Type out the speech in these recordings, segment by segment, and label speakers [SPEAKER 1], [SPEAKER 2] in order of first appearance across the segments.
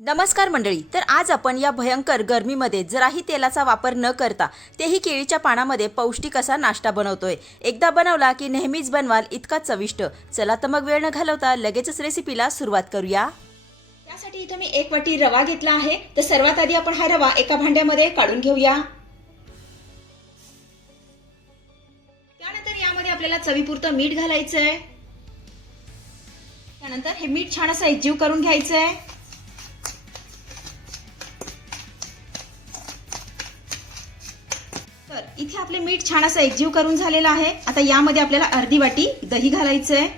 [SPEAKER 1] नमस्कार मंडळी तर आज आपण या भयंकर गरमीमध्ये जराही तेलाचा वापर न करता तेही केळीच्या पानामध्ये पौष्टिक असा नाश्ता बनवतोय. एकदा बनवला की नेहमीच बनवाल इतका चविष्ट. चला तर मग वेळ न घालवता लगेचच रेसिपीला सुरुवात करूया.
[SPEAKER 2] त्यासाठी इथं मी एक वाटी रवा घेतला आहे. तर सर्वात आधी आपण हा रवा एका भांड्यामध्ये काढून घेऊया. त्यानंतर यामध्ये आपल्याला चवीपुरतं मीठ घालायचं आहे त्यानंतर हे मीठ छान असं एकजीव करून घ्यायचं तर इथे आपले मीठ छान असं एकजीव करून झालेलं आहे. आता यामध्ये आपल्याला अर्धी वाटी दही घालायचं आहे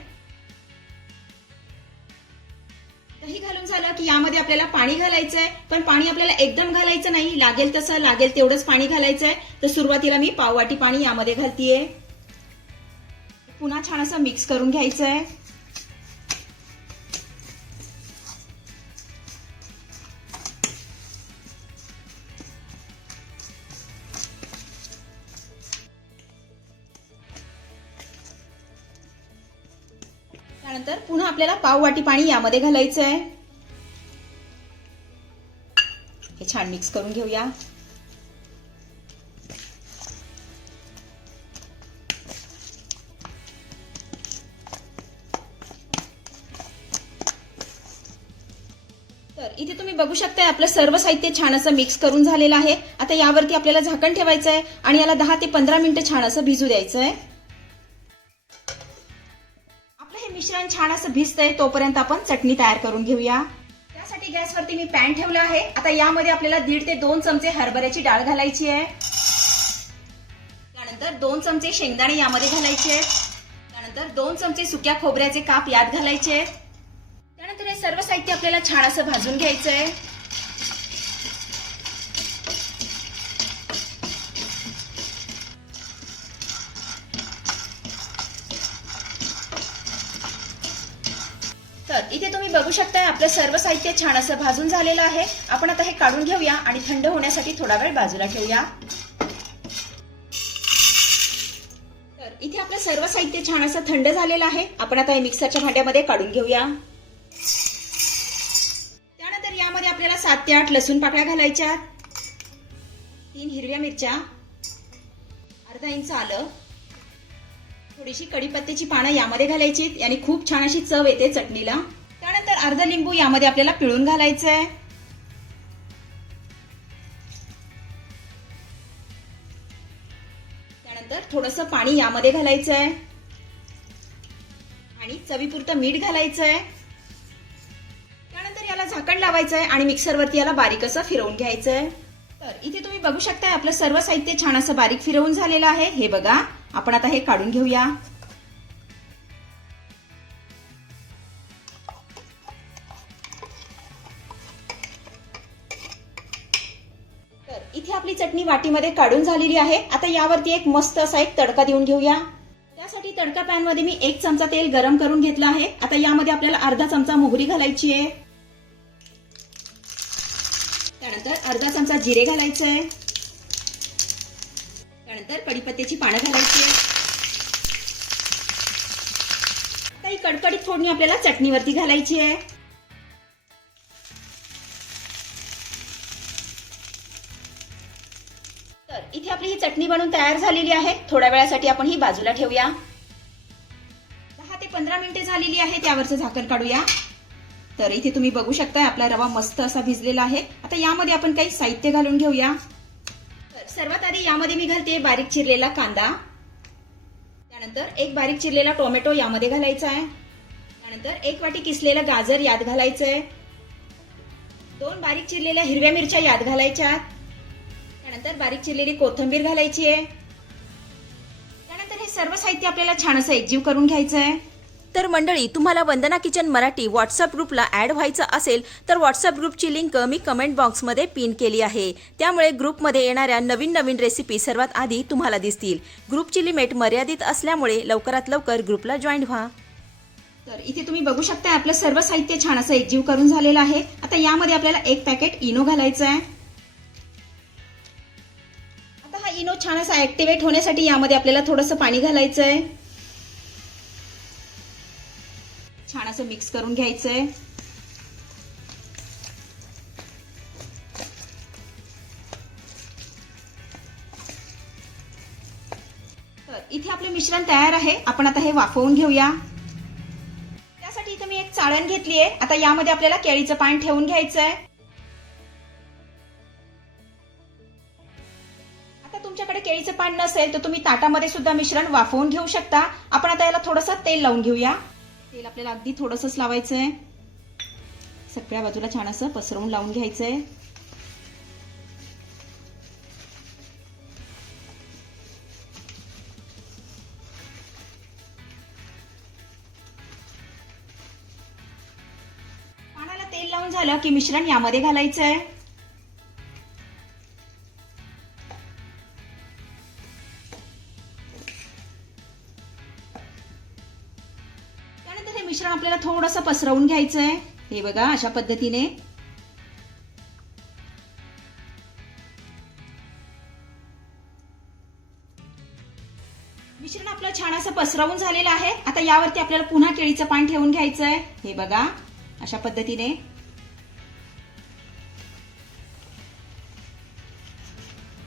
[SPEAKER 2] दही घालून झालं की यामध्ये आपल्याला पाणी घालायचं आहे पण पाणी आपल्याला एकदम घालायचं नाही. लागेल तसं लागेल तेवढंच पाणी घालायचं आहे तर सुरुवातीला मी पाववाटी पाणी यामध्ये घालतीये. पुन्हा छान असं मिक्स करून घ्यायचं आहे त्यानंतर पुन्हा आपल्याला पाव वाटी पाणी यामध्ये घालायचं आहे. हे छान मिक्स करून घेऊया. तर इथे तुम्ही बघू शकताय आपलं सर्व साहित्य छान असं मिक्स करून झालेलं आहे. आता यावरती आपल्याला झाकण ठेवायचं आहे आणि याला दहा ते पंधरा मिनिटं छान असं भिजू द्यायचं आहे. आपलं छान असं भिजतंय तोपर्यंत आपण चटणी तयार करून घेऊया. त्यासाठी गॅसवरती मी पॅन ठेवला आहे. आता यामध्ये आपल्याला दीड ते दोन चमचे हरभऱ्याची डाळ घालायची आहे. त्यानंतर दोन चमचे शेंगदाणे यामध्ये घालायचे आहेत. त्यानंतर दोन चमचे सुक्या खोबऱ्याचे काप यात घालायचे आहेत. त्यानंतर हे सर्व साहित्य आपल्याला छान असं भाजून घ्यायचं आहे तुम्ही बघू शकताय आपलं सर्व साहित्य छान असं भाजून झालेलं आहे. आपण आता हे काढून घेऊया आणि थंड होण्यासाठी थोडा वेळ बाजूला ठेवूया. तर इथे आपलं सर्व साहित्य छान असं थंड झालेलं आहे. आपण आता हे मिक्सरच्या भांड्यामध्ये काढून घेऊया. त्यानंतर यामध्ये आपल्याला सात ते आठ लसूण पाकळ्या घालायच्या. तीन हिरव्या मिरच्या. अर्धा इंच आलं. थोडीशी कढीपत्त्याची पानं यामध्ये घालायची. आणि खूप छान अशी चव येते चटणीला. अर्ध लिंबू यामध्ये आपल्याला पिळून घालायचं आहे त्यानंतर थोडंसं पाणी यामध्ये घालायचं आहे आणि चवीपुरतं मीठ घालायचं आहे त्यानंतर याला झाकण लावायचं आहे आणि मिक्सरवरती याला बारीक असं फिरवून घ्यायचं आहे तर इथे तुम्ही बघू शकताय आपलं सर्व साहित्य छान असं बारीक फिरवून झालेलं आहे. हे बघा आपण आता हे काढून घेऊया. चटणी वाटीमध्ये काढून झालेली आहे. आता यावरती एक मस्त असा एक तडका देऊन घेऊया. त्यासाठी तडका पॅनमध्ये मी एक चमचा तेल गरम करून घेतलं आहे. आता यामध्ये आपल्याला अर्धा चमचा मोहरी घालायची आहे. त्यानंतर अर्धा चमचा जिरे घालायचं आहे. त्यानंतर कडीपत्त्याची पानं घालायची आहे. आता ही कडकडीत फोडणी आपल्याला चटणीवरती घालायची आहे. इथे आपली ही चटणी बनवून तयार झालेली आहे. थोड्या वेळासाठी आपण ही बाजूला ठेवूया. दहा ते पंधरा मिनिटे झालेली आहे त्यावरचं झाकण काढूया. तर इथे तुम्ही बघू शकता आपला रवा मस्त असा भिजलेला आहे. आता यामध्ये आपण काही साहित्य घालून घेऊया. तर सर्वात आधी यामध्ये मी घालते बारीक चिरलेला कांदा. त्यानंतर एक बारीक चिरलेला टोमॅटो यामध्ये घालायचा आहे. त्यानंतर एक वाटी किसलेलं गाजर यात घालायचं आहे दोन बारीक चिरलेल्या हिरव्या मिरच्या यात घालायच्या त्यानंतर बारीक चिरलेली कोथिंबीर घालायची आहे. त्यानंतर हे सर्व साहित्य आपल्याला छान असं एकजीव करून घ्यायचं आहे.
[SPEAKER 1] तर मंडळी तुम्हाला वंदना किचन मराठी व्हॉट्सअप ग्रुपला ॲड व्हायचं असेल तर व्हॉट्सअप ग्रुपची लिंक मी कमेंट बॉक्समध्ये पिन केली आहे. त्यामुळे ग्रुपमध्ये येणाऱ्या नवीन नवीन रेसिपी सर्वात आधी तुम्हाला दिसतील. ग्रुपची लिमिट मर्यादित असल्यामुळे लवकरात लवकर ग्रुपला जॉईन व्हा.
[SPEAKER 2] तर इथे तुम्ही बघू शकता आपलं सर्व साहित्य छान असं एकजीव करून झालेलं आहे. आता यामध्ये आपल्याला एक पॅकेट इनो घालायचं आहे. इनो छान असा ऍक्टिवेट होण्यासाठी यामध्ये आपल्याला थोडंसं पाणी घालायचं आहे छान असं मिक्स करून घ्यायचं आहे तर इथे आपले मिश्रण तयार आहे. आपण आता हे वाफवून घेऊया. त्यासाठी इथे मी एक चाळण घेतली आहे आता यामध्ये आपल्याला केळीचं पान ठेवून घ्यायचं आहे केळीचं पान नसेल तर तुम्ही ताटामध्ये सुद्धा मिश्रण वाफवून घेऊ शकता. आपण आता याला थोडंसं तेल लावून घेऊया. तेल आपल्याला अगदी थोडंसंच लावायचं आहे सगळ्या बाजूला छान असं पसरवून लावून घ्यायचं आहे पानाला तेल लावून झालं की मिश्रण यामध्ये घालायचं आहे आपल्याला पसरवून घ्यायचं आहे हे बघा अशा पद्धतीने. मिश्रण आपलं छान असं पसरवून झालेलं आहे. आता यावरती आपल्याला पुन्हा केळीचं पान ठेवून घ्यायचं आहे हे बघा अशा पद्धतीने.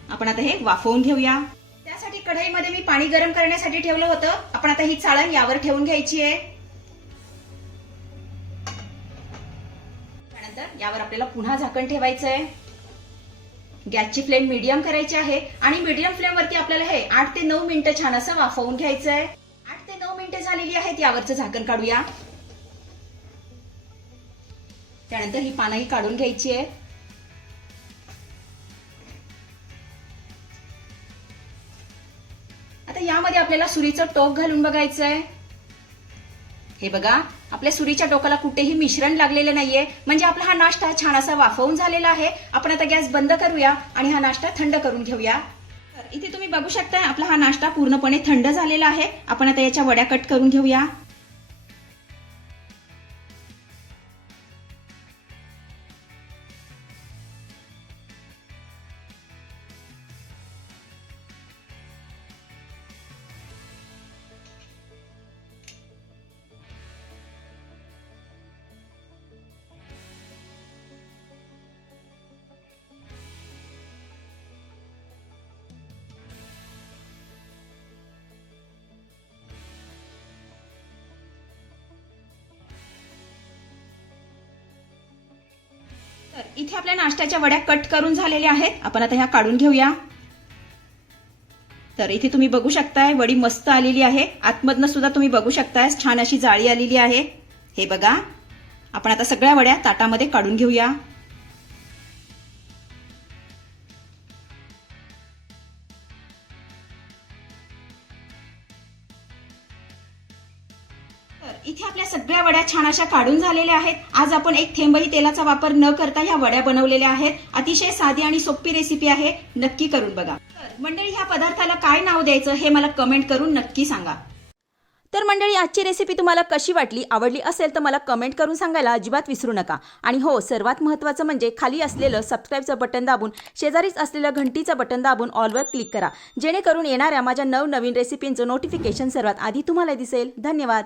[SPEAKER 2] आपण आता हे वाफवून घेऊया. त्यासाठी कढईमध्ये मी पाणी गरम करण्यासाठी ठेवलं होतं. आपण आता ही चाळण यावर ठेवून घ्यायची आहे. यावर आपल्याला पुन्हा झाकण ठेवायचं आहे गॅसची फ्लेम मीडियम करायची आहे आणि मीडियम फ्लेम वरती आपल्याला हे आठ ते नऊ मिनिटं छान असं वाफवून घ्यायचं आहे आठ ते नऊ मिनिटं झालेली आहेत यावरचं झाकण काढूया. त्यानंतर ही पानंही काढून घ्यायची आहे. आता यामध्ये आपल्याला सुरीचं टोक घालून बघायचं आहे हे बघा आपल्या सुरीच्या टोकाला कुठेही मिश्रण लागलेलं नाहीये. म्हणजे आपला हा नाश्ता छान असा वाफवून झालेला आहे. आपण आता गॅस बंद करूया आणि हा नाश्ता थंड करून घेऊया. इथे तुम्ही बघू शकता आपला हा नाश्ता पूर्णपणे थंड झालेला आहे. आपण आता याच्या वड्या कट करून घेऊया. तर इथे आपल्या नाश्त्याच्या वड्या कट करून झालेल्या आहेत. आपण आता ह्या काढून घेऊया. तर इथे तुम्ही बघू शकताय वडी मस्त आलेली आहे. आतमधनं सुद्धा तुम्ही बघू शकताय छान अशी जाळी आलेली आहे. हे बघा. आपण आता सगळ्या वड्या ताटामध्ये काढून घेऊया. तर इथे आपल्या सगळ्या वड्या छान अशा काढून झालेल्या आहेत. आज आपण एक थेंबही तेलाचा वापर न करता ह्या वड्या बनवलेल्या आहेत. अतिशय साधी आणि सोपी रेसिपी आहे. नक्की करून बघा. तर मंडळी ह्या पदार्थाला काय नाव द्यायचं हे मला कमेंट करून नक्की सांगा.
[SPEAKER 1] तर मंडळी आजची रेसिपी तुम्हाला कशी वाटली आवडली असेल तर मला कमेंट करून सांगायला अजिबात विसरू नका. आणि हो सर्वात महत्त्वाचं म्हणजे खाली असलेलं सबस्क्राईबचं बटन दाबून शेजारीच असलेलं घंटीचं बटन दाबून ऑलवर क्लिक करा. जेणेकरून येणाऱ्या माझ्या नवनवीन रेसिपींचं नोटिफिकेशन सर्वात आधी तुम्हाला दिसेल. धन्यवाद.